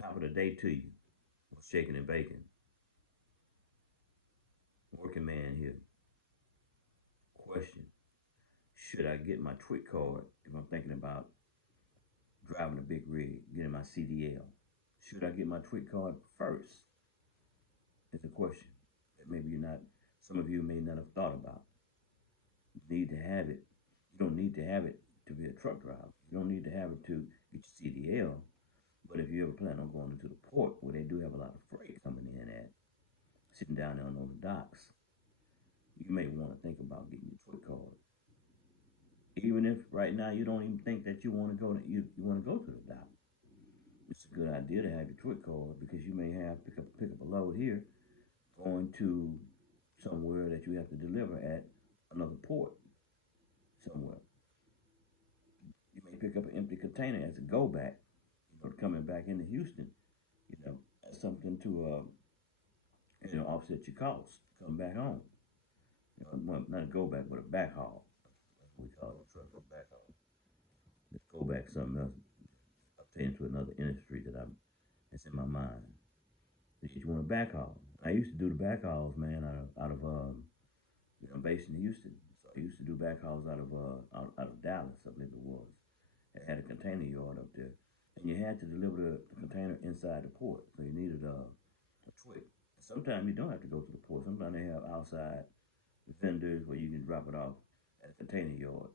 Top of the day to you. What's shaking and baking? Working man here. Question. Should I get my Twic card if I'm thinking about driving a big rig, getting my CDL? Should I get my Twic card first? It's a question that maybe some of you may not have thought about. You need to have it. You don't need to have it to be a truck driver. You don't need to have it to get your CDL. But if you ever plan on going into the port where they do have a lot of freight coming in at, sitting down there on those docks, you may want to think about getting your Twic card. Even if right now you don't even think that you want to go to you want to go to the dock, it's a good idea to have your Twic card because you may have pick up a load here, going to somewhere that you have to deliver at another port somewhere. You may pick up an empty container as a go back, coming back into Houston, as something to offset your costs. Come back home. Well, not a go back, but a back haul. That's what we call it, truck or back haul. Let's go back something else. I'll into another industry that's in my mind. That you want a back haul. I used to do the back hauls, man, I'm based in Houston. So I used to do back hauls out of Dallas, I believe it was. It had a container yard up there. And you had to deliver the container inside the port. So you needed a Twic. Sometimes you don't have to go to the port. Sometimes they have outside vendors where you can drop it off at a container yard,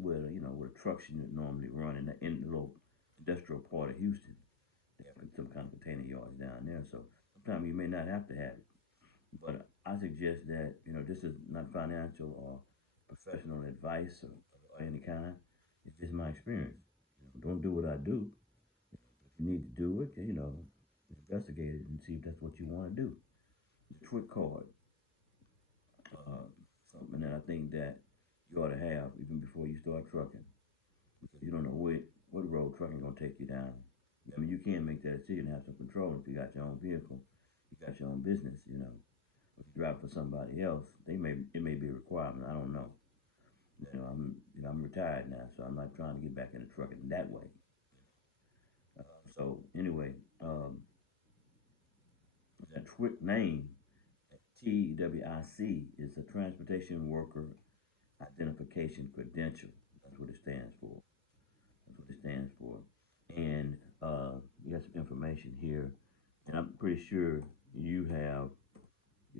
where the trucks you normally run in the little industrial part of Houston. They have some kind of container yards down there. So sometimes you may not have to have it. But I suggest that, this is not financial or professional advice or any kind. It's just my experience. Don't do what I do. If you need to do it, investigate it and see if that's what you want to do. The Twic card, uh, something that I think that you ought to have even before you start trucking, because you don't know what road trucking is going to take you down. I mean, you can make that decision and have some control if you got your own vehicle, you got your own business. If you drive for somebody else, it may be a requirement. I don't know. I'm retired now, so I'm not trying to get back into trucking that way. So anyway, that Twic name, TWIC, is a Transportation Worker Identification Credential. That's what it stands for. That's what it stands for. And we got some information here, and I'm pretty sure you have,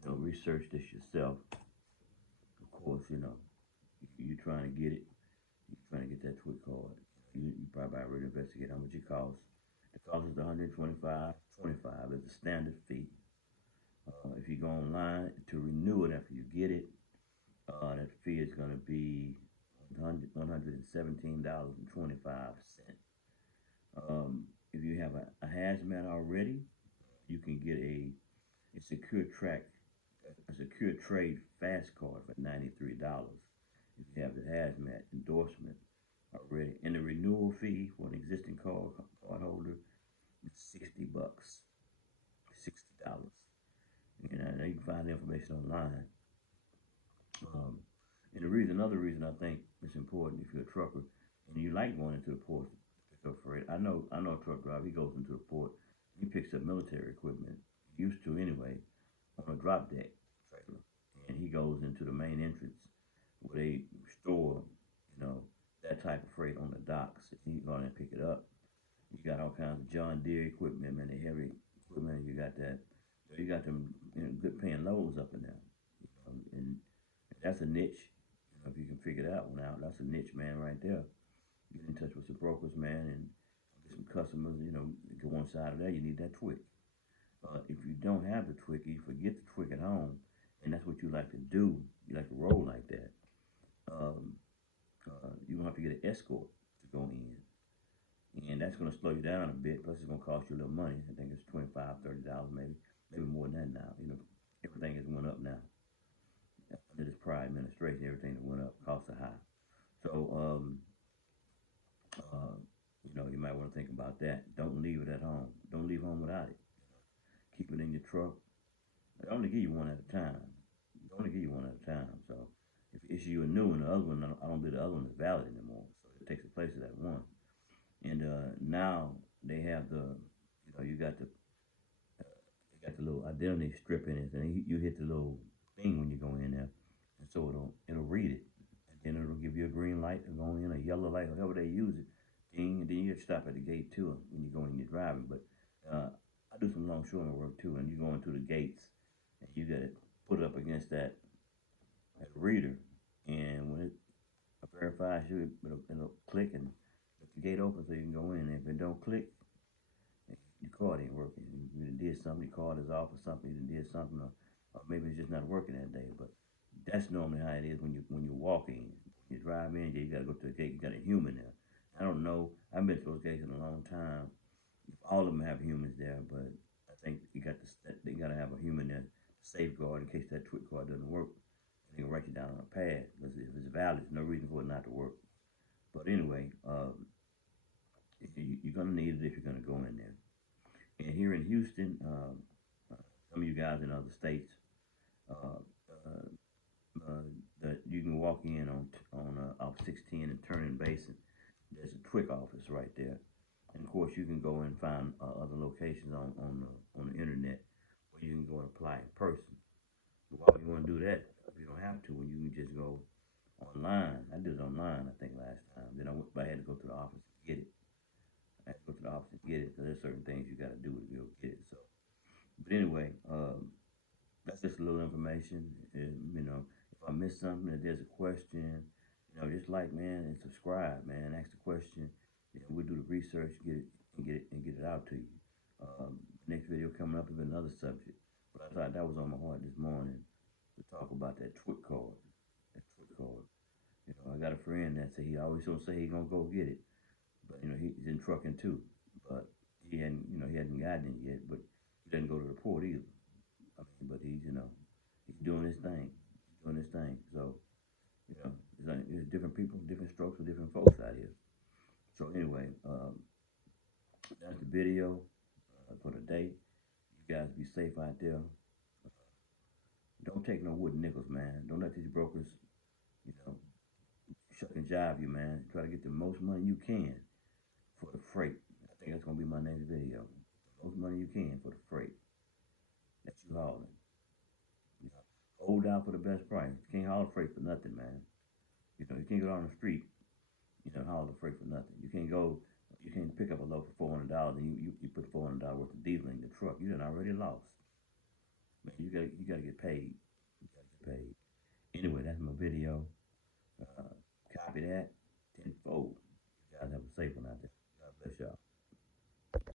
researched this yourself. Of course, you're trying to get it. You're trying to get that Twic card. You probably already investigate how much it costs. The cost is $125.25 is the standard fee. If you go online to renew it after you get it, that fee is going to be $117.25. If you have a hazmat already, you can get a secure trade fast card for $93. If you have the hazmat endorsement already, and the renewal fee for an existing card holder is $60. $60. And you can find the information online. And another reason I think it's important if you're a trucker and you like going into the port to pick up freight. I know a truck driver. He goes into the port. He picks up military equipment. He used to anyway, on a drop deck trailer, and he goes into the main entrance where they store, that type of freight on the docks. And you go in and pick it up. You got all kinds of John Deere equipment, man. The heavy equipment. You got that. You got them good paying loads up in there, and that's a niche. If you can figure that one out, that's a niche, man, right there. Get in touch with your brokers, man, and get some customers. Go on side of that. You need that Twic. If you don't have the Twic, you forget the Twic at home, and that's what you like to do. You like to roll like that. You're gonna have to get an escort to go in, and that's gonna slow you down a bit. Plus, it's gonna cost you a little money. I think it's $25, $30, maybe more than that now. Everything has went up now. Under this prior administration, everything that went up, costs are high. So, you might want to think about that. Don't leave it at home. Don't leave home without it. Keep it in your truck. They only give you one at a time. They only give you one at a time. So, if you issue a new one, the other one, I don't believe the other one is valid anymore. So, it takes the place of that one. And now they have you got the little identity strip in it, and you hit the little thing when you go in there, and so it'll read it, and then it'll give you a green light to go in, a yellow light, however they use it, ding, and then you stop at the gate too when you go in your driving. But I do some longshoreman work too, and you go into the gates, and you got to put it up against that reader, and when it verifies you, it'll click and let the gate open so you can go in. And if it don't click, your card ain't working. You did something, your card is off or something, you did something, or maybe it's just not working that day. But that's normally how it is when you walk in. You drive in, you gotta go to the gate, you got a human there. I don't know. I've been to those gates in a long time. If all of them have humans there, but I think they gotta have a human there to safeguard in case that Twic card doesn't work. And they can write you down on a pad. Because if it's valid, there's no reason for it not to work. But anyway, you're gonna need it if you're gonna go in there. And here in Houston, some of you guys in other states, uh, uh, that you can walk in on off 16 and Turning Basin. There's a Twic office right there, and of course you can go and find other locations on the internet where you can go and apply in person. But why would you want to do that? You don't have to when you can just go online. I did it online, I think, last time. Then I had to go to the office to get it. I had to go to the office to get it because there's certain things you got to do to be able to get it. So, but anyway, that's just a little information. And, if I miss something, if there's a question, just like, man, and subscribe, man. Ask the question. We'll do the research, get it out to you. Next video coming up is another subject. But I thought that was on my heart this morning to talk about that Twic card. That Twic card. I got a friend that said he always gonna say he gonna go get it, but he's in trucking too. But he hadn't gotten it yet. But he doesn't go to the port either. I mean, but he's doing his thing. He's doing his thing. So, there's different people, different strokes for different folks out here. So anyway, that's the video for the day. You guys be safe out there. Don't take no wooden nickels, man. Don't let these brokers, you know, shuck and jive you, man. Try to get the most money you can for the freight. I think that's gonna be my next video. The most money you can for the freight that you hauling. Hold out for the best price. You can't haul freight for nothing, man. You can't go down the street, haul the freight for nothing. You can't pick up a load for $400 and you put $400 worth of diesel in the truck. You done already lost. Man, you gotta get paid. You gotta get paid. Anyway, that's my video. Copy that tenfold. You guys have a safe one out there.